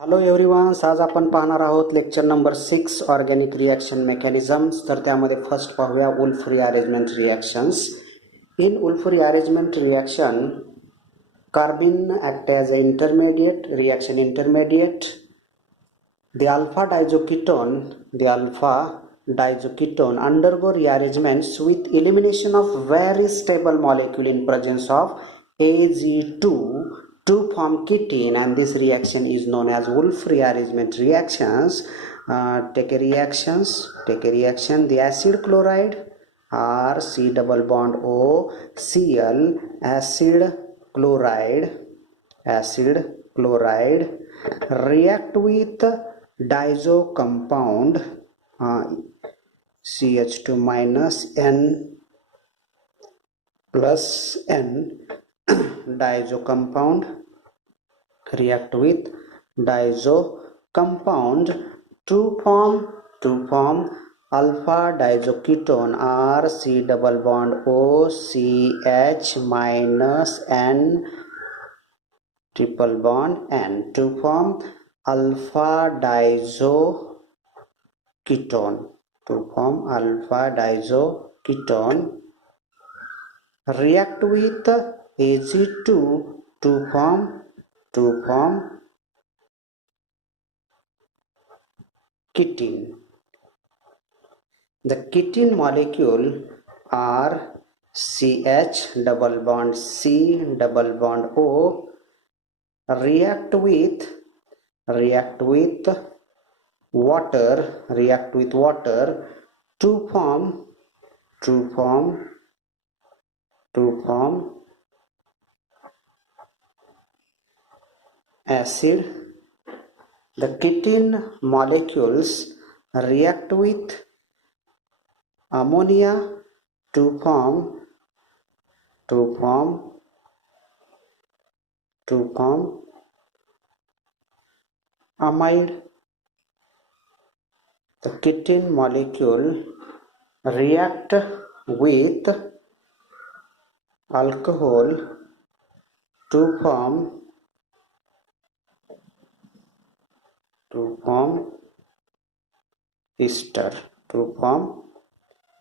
Hello everyone, आज आपण पाहणार आहोत lecture number 6 organic reaction mechanisms. तर त्यामध्ये फर्स्ट पाहूया Wolff rearrangement reactions. In Wolff rearrangement reaction, carbene act as an intermediate, reaction intermediate. The alpha diazoketone undergo rearrangements with elimination of very stable molecule in presence of Ag2 to form ketene, and this reaction is known as Wolff rearrangement reactions. Take a reaction. The acid chloride or C double bond O Cl acid chloride react with diazo compound CH2 minus N plus N diazo compound react with diazo compound to form alpha diazoketone or C double bond O CH minus N triple bond N to form alpha diazoketone. React with Ag2 to form ketene. The ketene molecule are CH double bond C double bond O react with water to form acid. The ketene molecules react with ammonia to form amide. The ketene molecule react with alcohol to form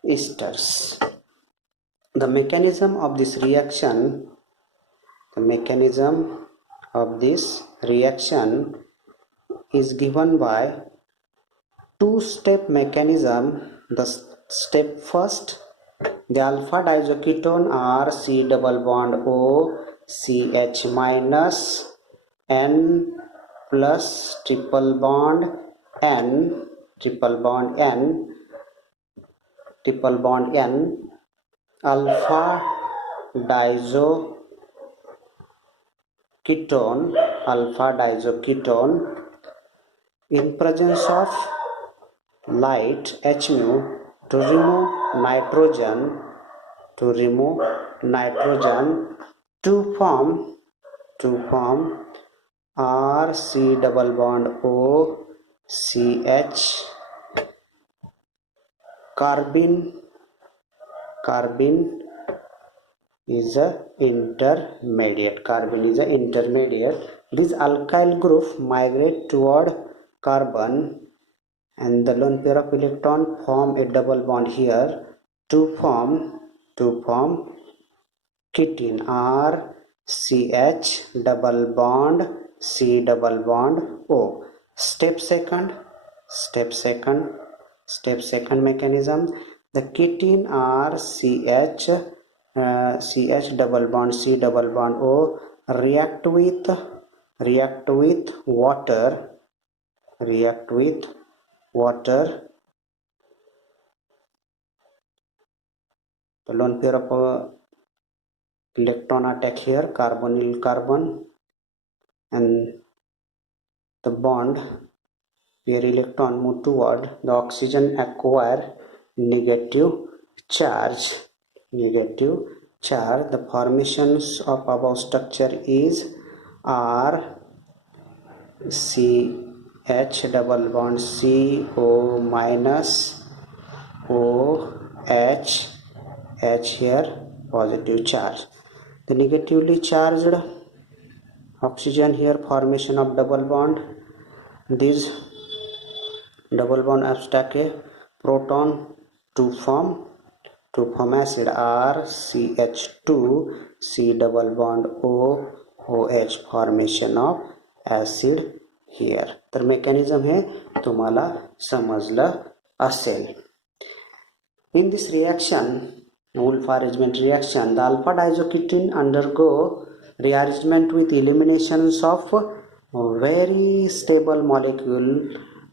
esters. The mechanism of this reaction is given by two-step mechanism. The step first, the alpha diazoketone or C double bond O CH minus N plus triple bond N alpha diazoketone in presence of light H mu to remove nitrogen to form R C double bond O CH. Carbene is a intermediate. This alkyl group migrate toward carbon, and the lone pair of electron form a double bond here to form ketene or CH double bond C double bond O. Step second mechanism, the ketene or CH double bond C double bond O react with water. The lone pair of electron attack here, carbonyl carbon, and the bond where electron move toward the oxygen acquire negative charge. The formations of above structure is R CH double bond CO minus OH here positive charge. The negatively charged oxygen here, formation of double bond This double bond abstract a proton to form acid RCH2 C double bond OH formation of acid here. तर mechanism हे तुम्हाला समजलं असेल. In this reaction, Wolff arrangement reaction, the alpha diazokitene undergo rearrangement with eliminations of very stable molecule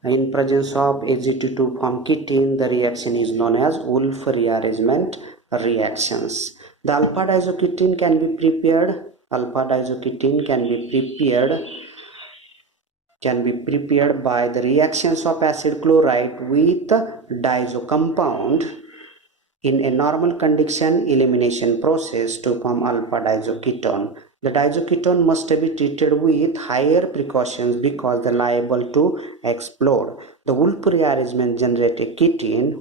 in presence of Ag2 form ketene. The reaction is known as Wolff rearrangement reactions. The alpha diazokitene can be prepared. Alpha diazokitene can be prepared by the reactions of acid chloride with diazo compound in a normal condition elimination process to form alpha diazoketone. The diazoketone must be treated with higher precautions because they are liable to explode. The Wolff rearrangement generate a ketene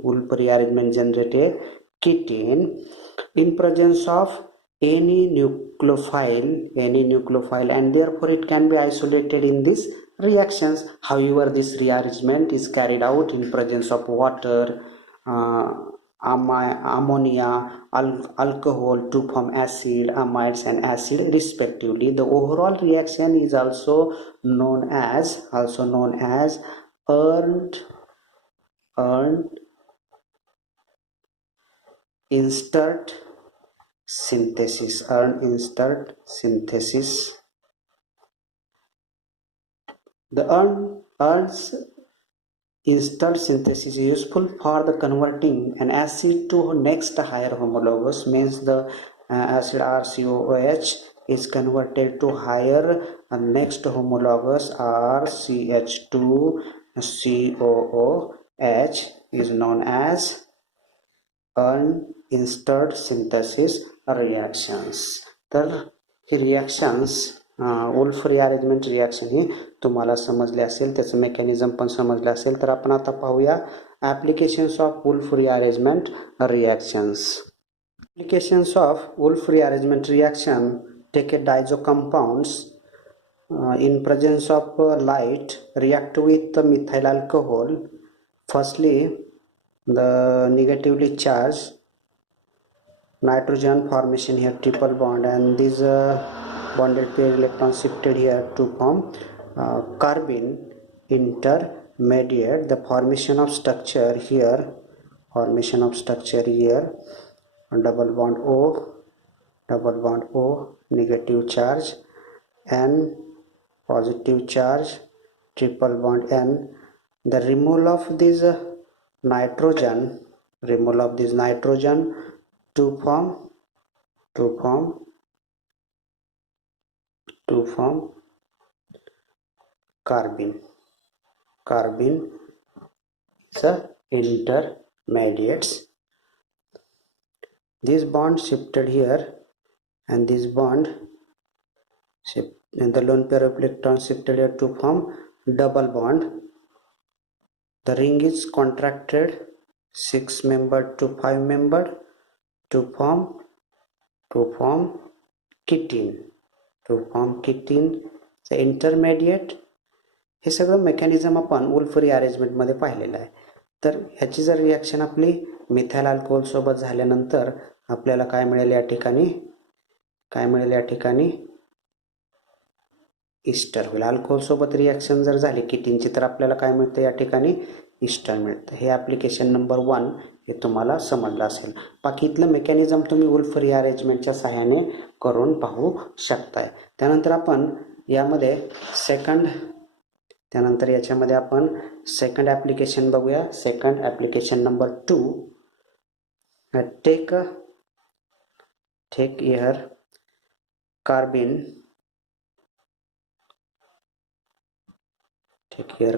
in presence of any nucleophile and therefore it can be isolated in these reactions. However, this rearrangement is carried out in presence of water, ammonia, alcohol to form acid, amides and acid respectively. The overall reaction is also known as Ernst-Insert synthesis. The Ernst-Insert synthesis is useful for the converting an acid to next higher homologous, means the acid RCOOH is converted to higher next homologous RCH2COOH is known as Ernst-Insert synthesis reactions. तर ही reactions wolf rearrangement reaction ही तुम्हाला समजले असेल, त्याचं mechanism पण समजलं असेल. तर आपण आता पाहूया applications of Wolff rearrangement reactions. Applications of Wolff rearrangement reaction: take a diazo compounds in presence of light react with methyl alcohol. Firstly, the negatively charged nitrogen formation here triple bond and these bonded pair electrons shifted here to form carbene intermediate. The formation of structure here double bond O, negative charge, N, positive charge, triple bond N. The removal of this nitrogen to form carbene is intermediates. This bond shifted here and this bond and the lone pair of electrons shifted here to form double bond. The ring is contracted 6 membered to 5 membered to form ketene. The intermediate. हे सगळं mechanism आपण wolf rearrangement मध्ये पाहिलेलं आहे. तर ह्याची जर reaction आपली methyl alcohol सोबत झाल्यानंतर आपल्याला काय मिळेल या ठिकाणी ईस्टर होईल. अल्कोहोल सोबत रिॲक्शन जर झाली किटीनची तर आपल्याला काय मिळतं या ठिकाणी ईस्टर मिळतं. हे ॲप्लिकेशन नंबर 1 हे तुम्हाला समजलं असेल. बाकी इथलं मेकॅनिझम तुम्ही वुल्फ रिअरेंजमेंटच्या सहाय्याने करून पाहू शकताय. त्यानंतर याच्यामध्ये आपण सेकंड ॲप्लिकेशन बघूया. Second application number 2. take here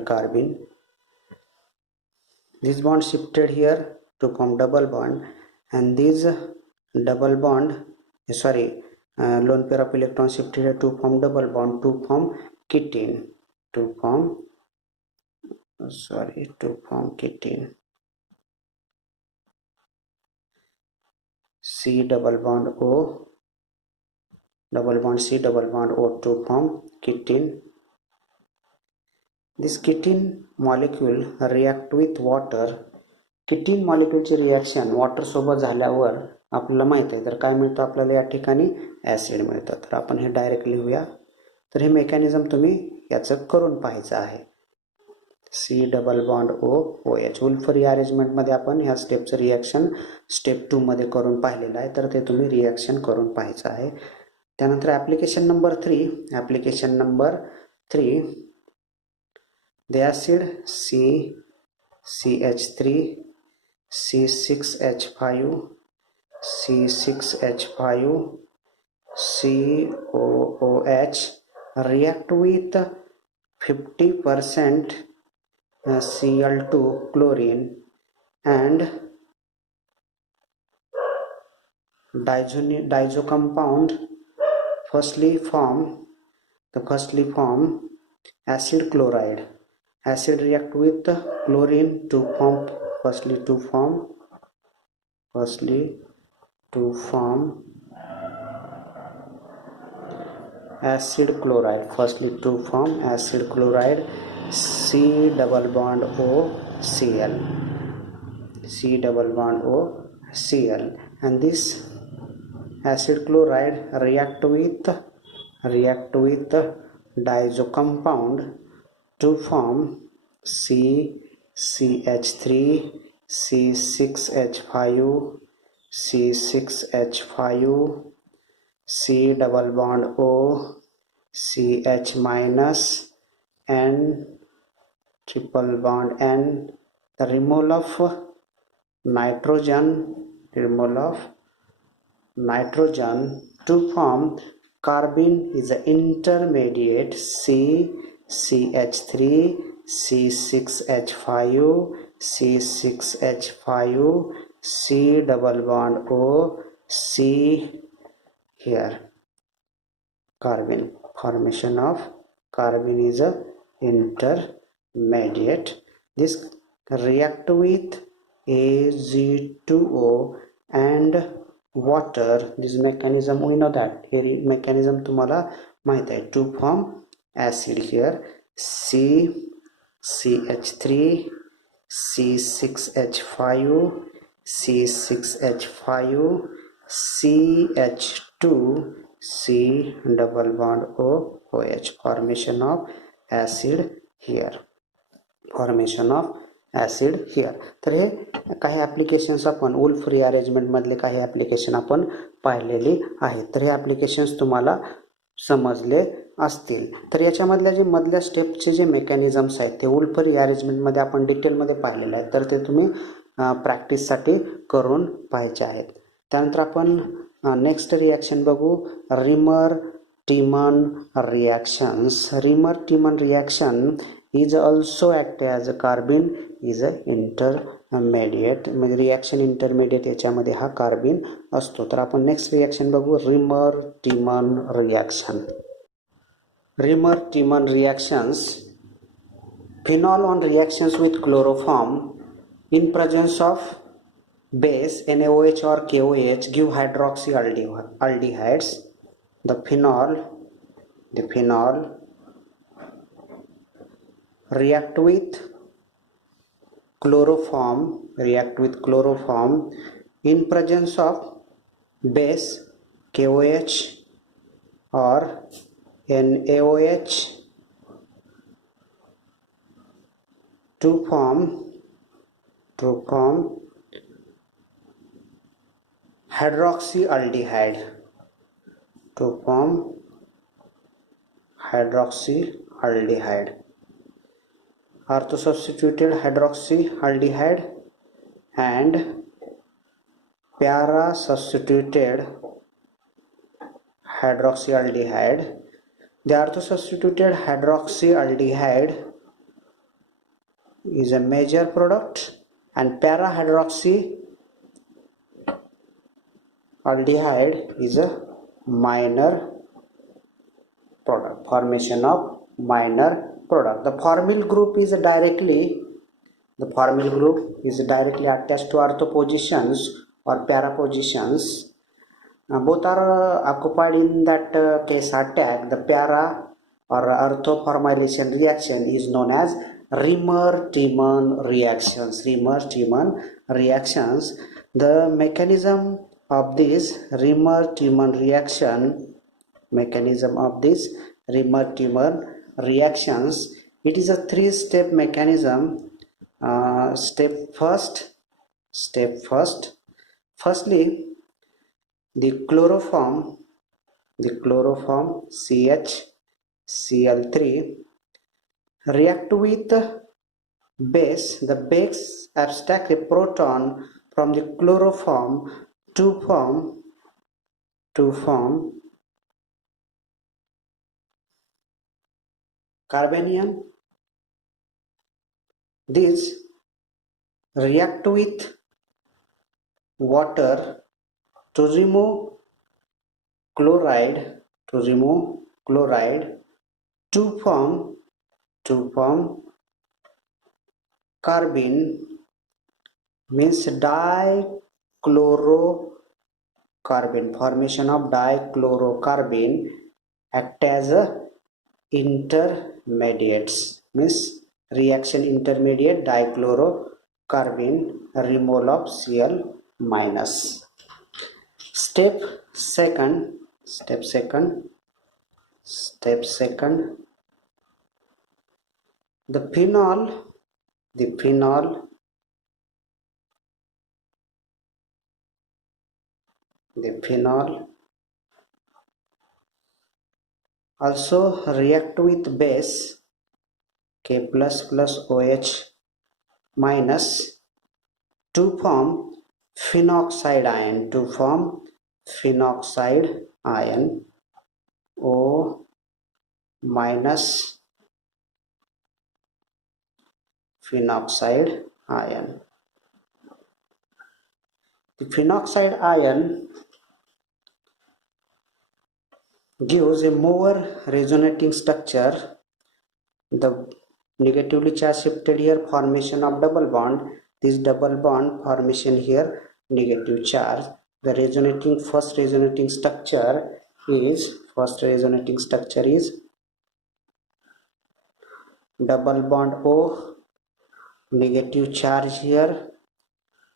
carbene this bond shifted here to form double bond and this double bond lone pair of electrons shifted here to form double bond to form ketene C double bond O double bond C double bond O to form ketene. This ketene molecule react with water. Ketene मॉलिक्यूलचे reaction water सोबत झाल्यावर आपल्याला माहित आहे, तर काय मिळतं आपल्याला या ठिकाणी ॲसिड मिळतं. तर आपण हे डायरेक्ट लिहूया. तर हे मेकॅनिझम तुम्ही याचं करून पाहायचं आहे. C double bond O O H. Wolff रिअरेंजमेंटमध्ये आपण ह्या स्टेपचं रिॲक्शन स्टेप 2 मध्ये करून पाहिलेलं आहे, तर ते तुम्ही रिॲक्शन करून पाहायचं आहे. त्यानंतर application number 3. Application number 3, the acid CH3 C6H5 C6H5 COOH react with 50% Cl2 chlorine and diazo compound firstly form acid chloride. Acid react with chlorine to form acid chloride. C double bond O Cl, and this acid chloride react with diazo compound to form CH3 C6H5 C double bond O CH minus N triple bond N. The removal of nitrogen to form carbene is an intermediate CH3 C6H5 C double bond O C here. Carbene, formation of carbene is a intermediate. This react with AgO and water. This mechanism we know that. Here mechanism तुम्हाला माहित आहे. To form acid here CH3 C6H5 CH2 C double bond OH. Formation of acid here. तर हे काही applications आपण wolf rearrangement मधले काही application आपण पाहिलेली आहेत. तर हे ॲप्लिकेशन्स तुम्हाला समजले असतील. तर याच्यामधल्या जे मधल्या स्टेपचे जे मेकॅनिझम्स आहेत ते वुल्फ रिअरेंजमेंटमध्ये आपण डिटेलमध्ये पाहिलेले आहेत, तर ते तुम्ही प्रॅक्टिससाठी करून पाहायचे आहेत. त्यानंतर आपण नेक्स्ट रिॲक्शन बघू, reamer-Tiemann reaction is also act as a carbene is a intermediate. म्हणजे रिॲक्शन इंटरमिडिएट याच्यामध्ये हा कार्बिन असतो. तर आपण नेक्स्ट रिॲक्शन बघू, reamer-Tiemann reactions. Phenol on reactions with chloroform in presence of base NaOH or KOH give hydroxyaldehydes. The phenol react with chloroform in presence of base KOH or NaOH to form hydroxyaldehyde. Orthosubstituted hydroxyaldehyde and para-substituted hydroxyaldehyde. The orthosubstituted hydroxyaldehyde is a major product and para-hydroxyaldehyde is a minor product. Formation of minor product. The formyl group is directly attached to ortho positions or para positions. Both are occupied in that case attack. The para or orthoformylation reaction is known as Riemer-Tiemann reactions. Riemer-Tiemann reactions. The mechanism of this Riemer-Tiemann reactions, it is a three-step mechanism. Step first. Firstly, the chloroform CHCl3 react with base. The base abstract a proton from the chloroform to form carbanion. This react with water to remove chloride to form carbene, means dichlorocarbene. Formation of dichlorocarbene act as a intermediates, means reaction intermediate dichlorocarbene removal of Cl minus. Step second, the phenol also react with base K++ OH minus to form phenoxide ion, O minus phenoxide ion. The phenoxide ion gives a more resonating structure. The negatively charged shifted here, formation of double bond. This double bond formation here, negative charge. The first resonating structure is double bond O, negative charge here,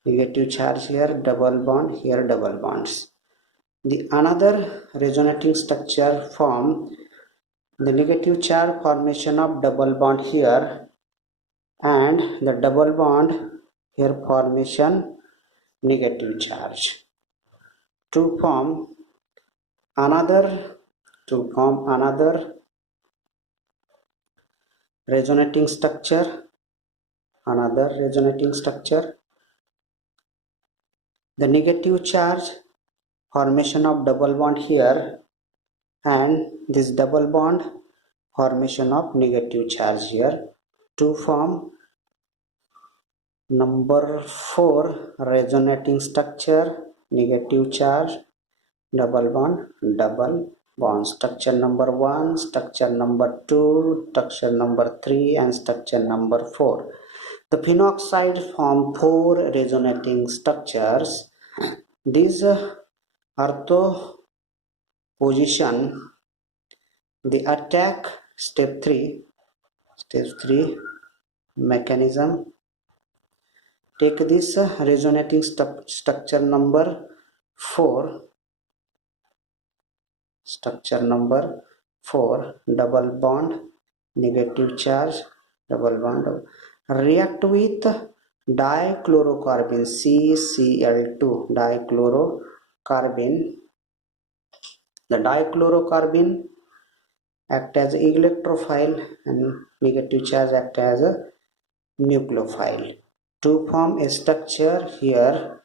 double bond here, double bonds. The another resonating structure form the negative charge formation of double bond here, and the double bond here formation negative charge to form another resonating structure. The negative charge formation of double bond here, and this double bond formation of negative charge here to form number 4 resonating structure, negative charge, double bond. Structure number 1, structure number 2, structure number 3, and structure number 4. The phenoxide form 4 resonating structures. These ortho position, the attack step 3 mechanism. Take this resonating structure number 4, double bond, negative charge, double bond, react with dichlorocarbene CCl2, dichlorocarbene. The dichlorocarbene act as electrophile and negative charge act as a nucleophile to form a structure here,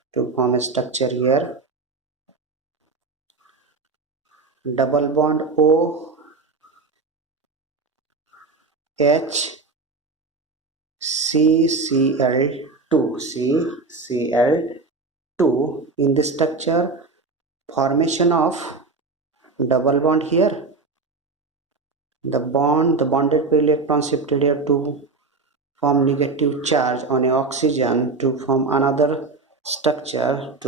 double bond O H CCl2 in this structure, formation of double bond here, the bonded pair electron shifted here to form negative charge on a oxygen to form another structure,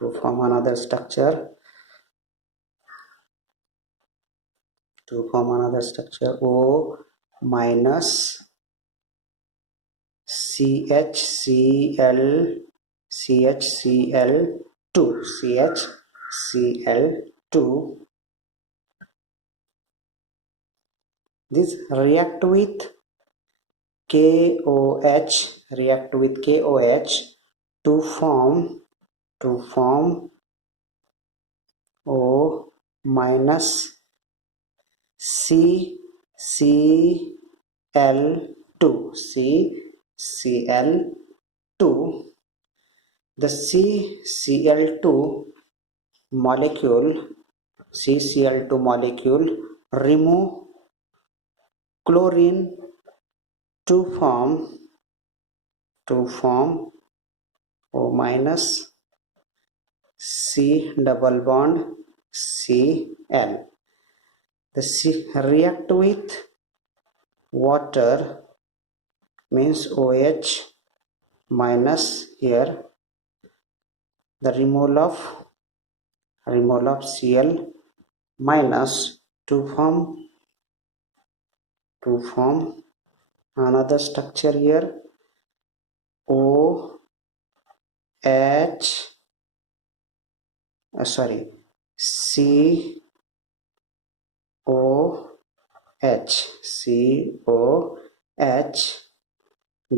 to form another structure, O minus CHCl2. This react with KOH to form O minus CCl2. The CCl2 molecule remove chlorine to form O minus C double bond Cl. The C react with water means OH minus here the removal of Cl minus to form another structure here OH COH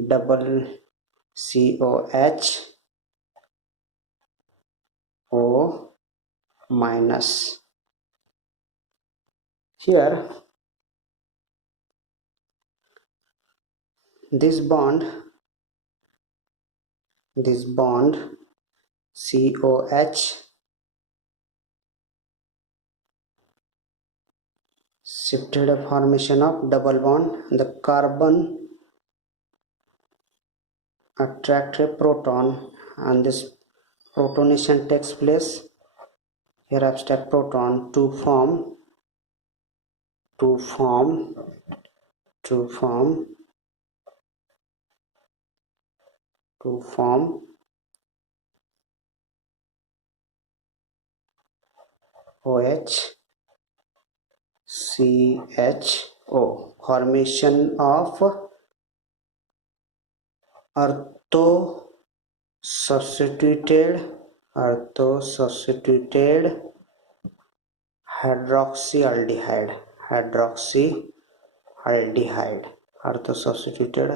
double COH O minus. Here this bond COH shifted a formation of double bond. The carbon attract a proton and this protonation takes place. Here abstract proton to form OH CHO formation of ortho substituted hydroxyaldehyde ortho substituted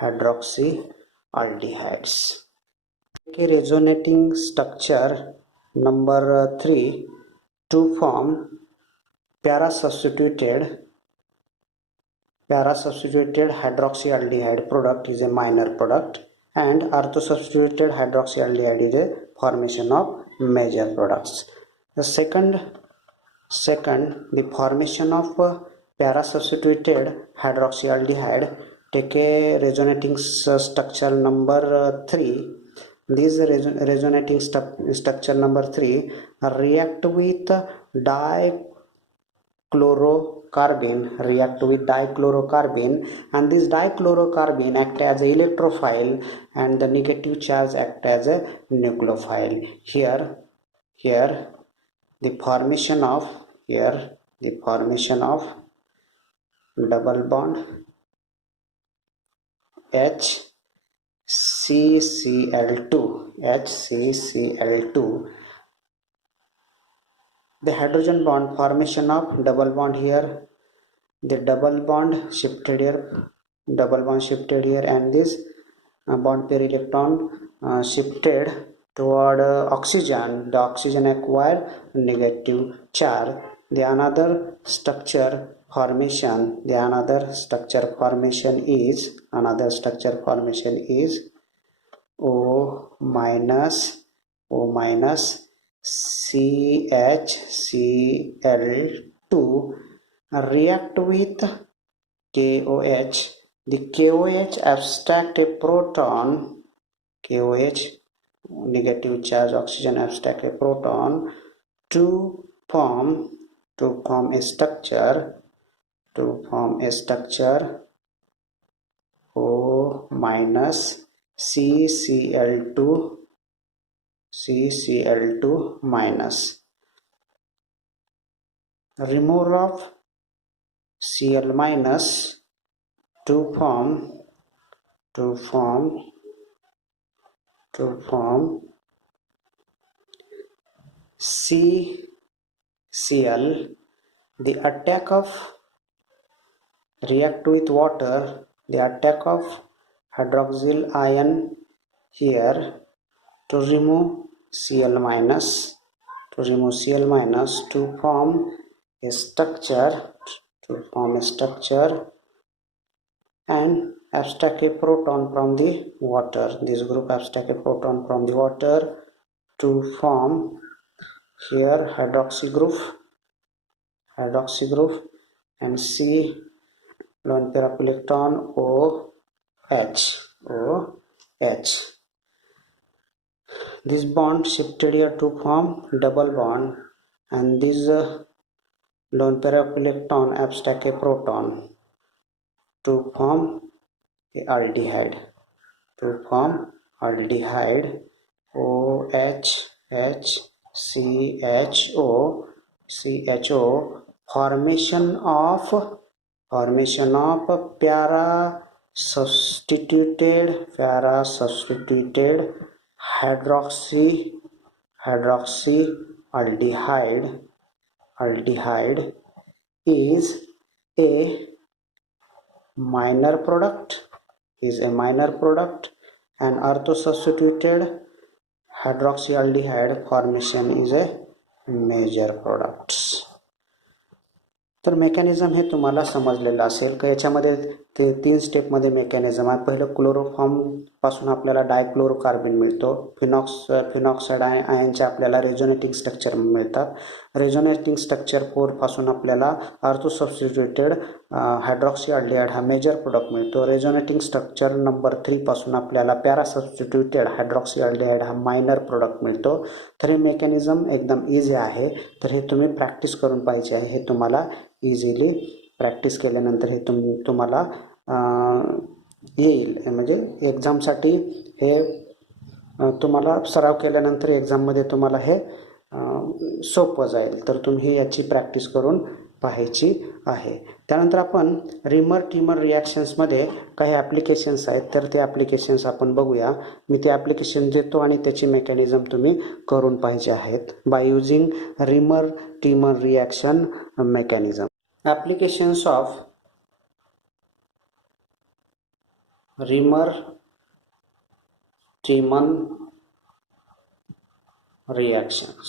hydroxyaldehydes. Okay, resonating structure number 3 to form para substituted hydroxyaldehyde product is a minor product and ortho substituted hydroxyaldehyde is a formation of major products. The second the formation of para substituted hydroxyaldehyde, take a resonating structure number 3. This resonating structure number 3 react with dichlorocarbene, and this dichlorocarbene act as a electrophile and the negative charge act as a nucleophile. Here the formation of double bond HCCl2. The hydrogen bond formation of double bond here, the double bond shifted here and this bond pair electron shifted toward oxygen. The oxygen acquired negative charge. The another structure formation is O minus CHCl2 react with KOH. The KOH abstract a proton, negative charge oxygen abstract a proton to form a structure O minus CCl2 CCl2 minus. Removal of Cl minus to form CCl. The attack of react with water, the attack of hydroxyl ion here to remove Cl minus, to form a structure, and abstract a proton from the water. This group abstract a proton from the water to form here hydroxy group, and C lone pair of electron OH. This bond shifted here to form double bond, and this lone pair of electron abstract a proton to form a aldehyde. OHHCHO, formation of para substituted hydroxy aldehyde is a minor product, and orthosubstituted hydroxyaldehyde formation is a major product. तर mechanism हे तुम्हाला समजलेलं असेल का याच्यामध्ये ते 3 स्टेपमध्ये mechanism आहे. पहिलं chloroform पासून आपल्याला डायक्लोरोकार्बन मिळतो. फिनॉक्साइड आयनचे आपल्याला रेझोनेटिंग स्ट्रक्चर मिळतात. रेझोनेटिंग स्ट्रक्चर 4 पासून आपल्याला ऑर्थोसब्स्टिट्यूटेड हायड्रॉक्सीअल्डिहाइड हा मेजर प्रोडक्ट मिळतो. रेझोनेटिंग स्ट्रक्चर नंबर 3 पासून आपल्याला पॅरासब्स्टिट्यूटेड हायड्रॉक्सीअल्डिहाइड हा मायनर प्रोडक्ट मिळतो. तर हे मेकॅनिझम एकदम इझी आहे. तर हे तुम्ही प्रॅक्टिस करून पाहिजे आहे. हे तुम्हाला इझिली प्रॅक्टिस केल्यानंतर हे तुम्हाला येईल. म्हणजे एक्झामसाठी हे तुम्हाला सराव केल्यानंतर एक्झाममध्ये तुम्हाला हे सोपं जाईल. तर तुम्ही याची प्रॅक्टिस करून पाहायची आहे. त्यानंतर आपण रिमर टिमर रिॲक्शन्समध्ये काही ॲप्लिकेशन्स आहेत. तर ते ॲप्लिकेशन्स आपण बघूया. मी ते ॲप्लिकेशन देतो आणि त्याची मेकॅनिझम तुम्ही करून पाहिजे आहेत by using reamer Timmer reaction mechanism. Applications of Remer-Tiemann reactions.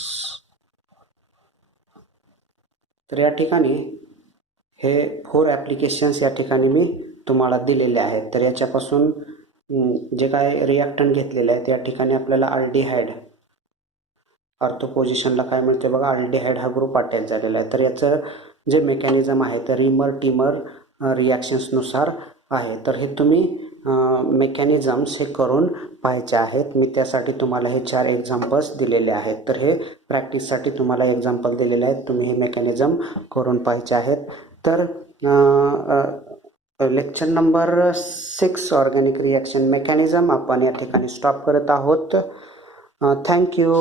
तर या ठिकाणी हे 4 ॲप्लिकेशन्स या ठिकाणी मी तुम्हाला दिलेले आहेत. तर याच्यापासून जे काय रिॲक्टंट घेतलेले आहेत या ठिकाणी आपल्याला अल्डिहाइड ऑर्थो पोझिशनला काय मिळते बघा, अल्डिहाइड हा ग्रुप अटॅच झालेला आहे. तर याचं जे मेकॅनिझम आहे तर रिमर टिमर रिॲक्शन्सनुसार आहे. तर हे तुम्ही मेकॅनिझम्स हे करून पाहायचे आहेत. मी त्यासाठी तुम्हाला हे 4 एक्झाम्पल्स दिलेले आहेत. तर हे प्रॅक्टिससाठी तुम्हाला एक्झाम्पल दिलेले आहेत. तुम्ही हे मेकॅनिझम करून पाहायचे आहेत. तर lecture number 6 organic reaction mechanism आपण या ठिकाणी स्टॉप करत आहोत. थँक्यू.